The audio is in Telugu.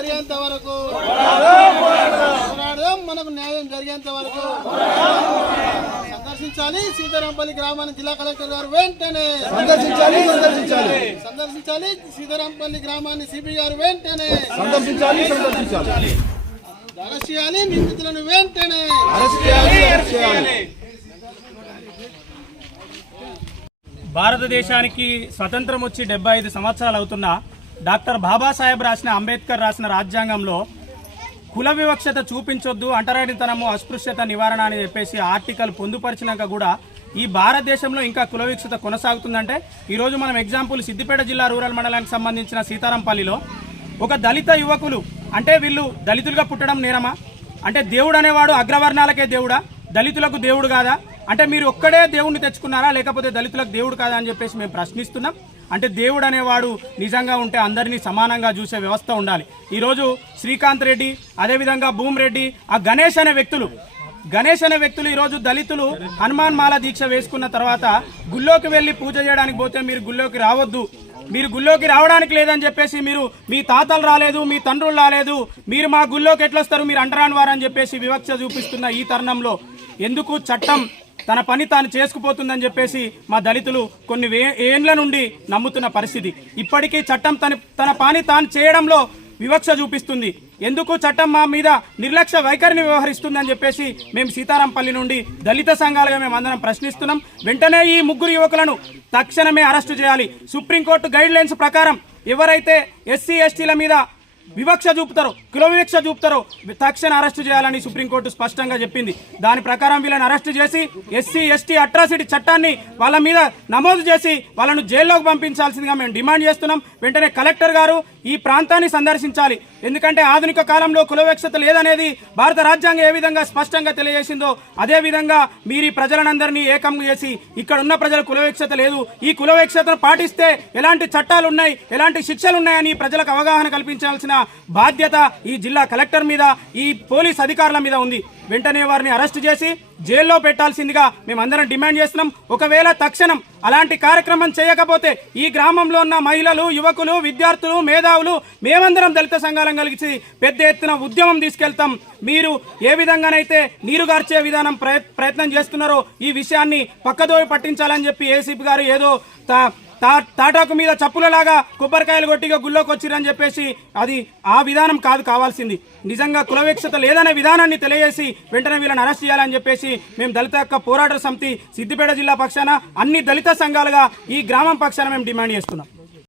జరిగేంత వరకు. పోరాడదాం. మనకు న్యాయం జరిగేంత వరకు. సందర్శించాలి సీతారాంపల్లి గ్రామాన్ని జిల్లా కలెక్టర్ గారు వెంటనే. సందర్శించాలి సందర్శించాలి. సందర్శించాలి సీతారాంపల్లి గ్రామాన్ని సిపి గారు వెంటనే. సందర్శించాలి సందర్శించాలి. అరెస్ట్ చేయాలి నిందితులను వెంటనే. అరెస్ట్ చేయాలి అరెస్ట్ చేయాలి. భారతదేశానికి స్వతంత్రం వచ్చి డెబ్బై ఐదు సంవత్సరాలు అవుతున్న డాక్టర్ బాబాసాహెబ్ రాసిన అంబేద్కర్ రాసిన రాజ్యాంగంలో కుల వివక్షత చూపించొద్దు అంటరాడితనము అస్పృశ్యత నివారణ అని చెప్పేసి ఆర్టికల్ పొందుపరిచినాక కూడా ఈ భారతదేశంలో ఇంకా కుల వివక్షత కొనసాగుతుందంటే ఈరోజు మనం ఎగ్జాంపుల్ సిద్దిపేట జిల్లా రూరల్ మండలానికి సంబంధించిన సీతారాంపల్లిలో ఒక దళిత యువకులు అంటే వీళ్ళు దళితులుగా పుట్టడం నేరమా? అంటే దేవుడు అనేవాడు అగ్రవర్ణాలకే దేవుడా? దళితులకు దేవుడు కాదా? అంటే మీరు ఒక్కడే దేవుణ్ణి తెచ్చుకున్నారా? లేకపోతే దళితులకు దేవుడు కాదా అని చెప్పేసి మేము ప్రశ్నిస్తున్నాం. అంటే దేవుడు అనేవాడు నిజంగా ఉంటే అందరినీ సమానంగా చూసే వ్యవస్థ ఉండాలి. ఈరోజు శ్రీకాంత్ రెడ్డి అదేవిధంగా భూమిరెడ్డి ఆ గణేష్ అనే వ్యక్తులు గణేష్ అనే వ్యక్తులు ఈరోజు దళితులు హనుమాన్ మాల దీక్ష వేసుకున్న తర్వాత గుళ్ళోకి వెళ్ళి పూజ చేయడానికి పోతే మీరు గుళ్ళోకి రావద్దు. మీరు గుళ్ళోకి రావడానికి లేదని చెప్పేసి మీరు మీ తాతలు రాలేదు మీ తండ్రులు రాలేదు మీరు మా గుళ్ళోకి ఎట్లొస్తారు మీరు అంటరాని వారని చెప్పేసి వివక్ష చూపిస్తున్న ఈ తరుణంలో ఎందుకు చట్టం తన పని తాను చేసుకుపోతుందని చెప్పేసి మా దళితులు కొన్ని వే- ఏండ్ల నుండి నమ్ముతున్న పరిస్థితి. ఇప్పటికీ చట్టం తన తన పని తాను చేయడంలో వివక్ష చూపిస్తుంది. ఎందుకు చట్టం మా మీద నిర్లక్ష్య వైఖరిని వ్యవహరిస్తుందని చెప్పేసి మేము సీతారాంపల్లి నుండి దళిత సంఘాలుగా మేము అందరం ప్రశ్నిస్తున్నాం. వెంటనే ఈ ముగ్గురు యువకులను తక్షణమే అరెస్టు చేయాలి. సుప్రీంకోర్టు గైడ్ లైన్స్ ప్రకారం ఎవరైతే ఎస్సీ ఎస్టీల మీద వివక్ష చూపుతారు కుల వివక్ష చూపుతారు. తక్షణ అరెస్టు చేయాలని సుప్రీంకోర్టు స్పష్టంగా చెప్పింది. దాని ప్రకారం వీళ్ళని అరెస్టు చేసి ఎస్సీ ఎస్టీ అట్రాసిటీ చట్టాన్ని వాళ్ళ మీద నమోదు చేసి వాళ్ళను జైల్లోకి పంపించాల్సిందిగా మేము డిమాండ్ చేస్తున్నాం. వెంటనే కలెక్టర్ గారు ఈ ప్రాంతాన్ని సందర్శించాలి. ఎందుకంటే ఆధునిక కాలంలో కులవేక్షత లేదనేది భారత రాజ్యాంగం ఏ విధంగా స్పష్టంగా తెలియజేసిందో అదే విధంగా మీరు ఈ ప్రజలందరినీ ఏకం చేసి ఇక్కడ ఉన్న ప్రజల కులవేక్షత లేదు. ఈ కులవేక్షతను పాటిస్తే ఎలాంటి చట్టాలు ఉన్నాయి ఎలాంటి శిక్షలు ఉన్నాయని ప్రజలకు అవగాహన కల్పించాల్సిన బాధ్యత ఈ జిల్లా కలెక్టర్ మీద ఈ పోలీస్ అధికారుల మీద ఉంది. వెంటనే వారిని అరెస్ట్ చేసి జైల్లో పెట్టాల్సిందిగా మేమందరం డిమాండ్ చేస్తున్నాం. ఒకవేళ తక్షణం అలాంటి కార్యక్రమం చేయకపోతే ఈ గ్రామంలో ఉన్న మహిళలు యువకులు విద్యార్థులు మేధావులు మేమందరం దళిత సంఘాలం కలిసి పెద్ద ఎత్తున ఉద్యమం తీసుకెళ్తాం. మీరు ఏ విధంగానైతే నీరు గార్చే విధానం ప్రయత్- ప్రయత్నం చేస్తున్నారో ఈ విషయాన్ని పక్కదోవి పట్టించాలని చెప్పి ఏసీపీ గారు ఏదో తా- తాటాకు మీద చప్పులలాగా కొబ్బరికాయలు కొట్టిగా గుళ్ళోకి వచ్చిరని చెప్పేసి అది ఆ విధానం కాదు కావాల్సింది. నిజంగా కులవేక్షత లేదనే విధానాన్ని తెలియజేసి వెంటనే వీళ్ళని అరెస్ట్ చేయాలని చెప్పేసి మేము దళిత యొక్క పోరాట సమితి సిద్దిపేట జిల్లా పక్షాన అన్ని దళిత సంఘాలుగా ఈ గ్రామం పక్షాన మేము డిమాండ్ చేస్తున్నాం.